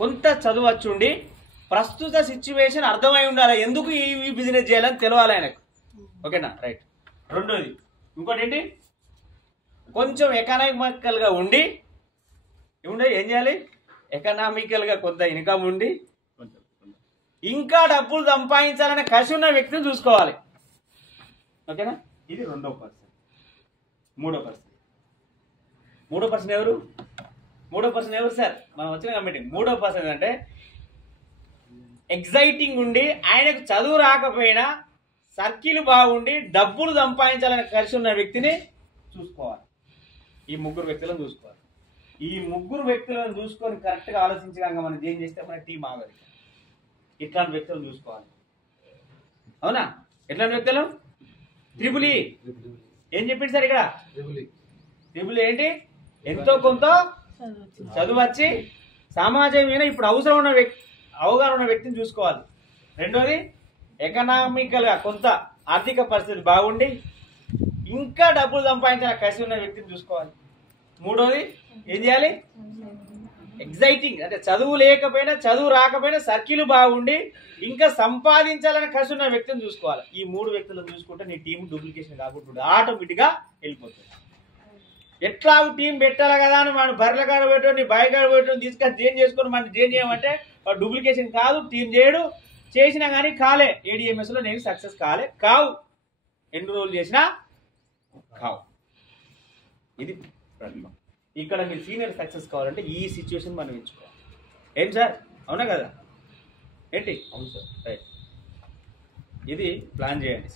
కొంత చదువు వచ్చుండి ప్రస్తుత సిచ్యువేషన్ అర్థమై ఉండాలి, ఎందుకు ఈ బిజినెస్ చేయాలని తెలియాలి ఆయనకు. ఓకేనా? రైట్. రెండోది ఇంకోటి ఏంటి, కొంచెం ఎకనామికల్గా ఉండి ఏం చేయాలి, ఎకనామికల్గా కొంత ఇన్కమ్ ఉండి ఇంకా డబ్బులు సంపాదించాలనే కసి ఉన్న వ్యక్తిని చూసుకోవాలి. ఓకేనా? ఇది రెండో పర్సన్. మూడో పర్సన్ ఎవరు? సార్ మనం వచ్చిన మీటింగ్. మూడో పర్సన్ అంటే ఎగ్జైటింగ్ ఉండి ఆయనకు చదువు రాకపోయినా సర్కిల్ బాగుండి డబ్బులు సంపాదించాలని కలిసి ఉన్న వ్యక్తిని చూసుకోవాలి. ఈ ముగ్గురు వ్యక్తులను చూసుకోవాలి. ఈ ముగ్గురు వ్యక్తులను చూసుకొని కరెక్ట్గా ఆలోచించగా మనం ఏం చేస్తే మన టీం ఆగదు. ఇట్లాంటి వ్యక్తులను చూసుకోవాలి. అవునా? ఎట్లాంటి వ్యక్తులు? Triple E. ఏం చెప్పింది సార్ ఇక్కడ? త్రిబుల్ ఏంటి? ఎంతో కొంత చదువు వచ్చి సమాజం మీద ఇప్పుడు అవగాహన ఉన్న వ్యక్తిని చూసుకోవాలి. రెండోది ఎకనామికల్గా కొంత ఆర్థిక పరిస్థితి బాగుండి ఇంకా డబ్బులు సంపాదించిన కసి ఉన్న వ్యక్తిని చూసుకోవాలి. మూడోది ఏం చేయాలి, ఎగ్జైటింగ్ అంటే చదువు లేకపోయినా చదువు రాకపోయినా సర్కిల్ బాగుండి ఇంకా సంపాదించాలని కసి ఉన్న వ్యక్తిని చూసుకోవాలి. ఈ మూడు వ్యక్తులను చూసుకుంటే నీ టీం డూప్లికేషన్ కాకుండా ఆటోమేటిక్గా వెళ్ళిపోతుంది. ఎట్లా టీం పెట్టాలి కదా అని మన బర్రెల కాడ పెట్టడం నీ బాయ్ కాడ పెట్టడం తీసుకొని జైన్ చేసుకొని మనం జైన్ చేయమంటే డూప్లికేషన్ కాదు, టీం చేయడు. చేసినా కానీ కాలే. ఏడిఎంఎస్లో నేను సక్సెస్ కావు. ఎన్ని రోజులు చేసినా కావు. ఇది ప్రాబ్లం. ఇక్కడ మీరు సీనియర్ సక్సెస్ కావాలంటే ఈ సిచ్యువేషన్ మనం ఎంచుకోవాలి. ఏం సార్? అవునా కదా? ఏంటి? అవును సార్. రైట్. ఇది ప్లాన్ చేయండి.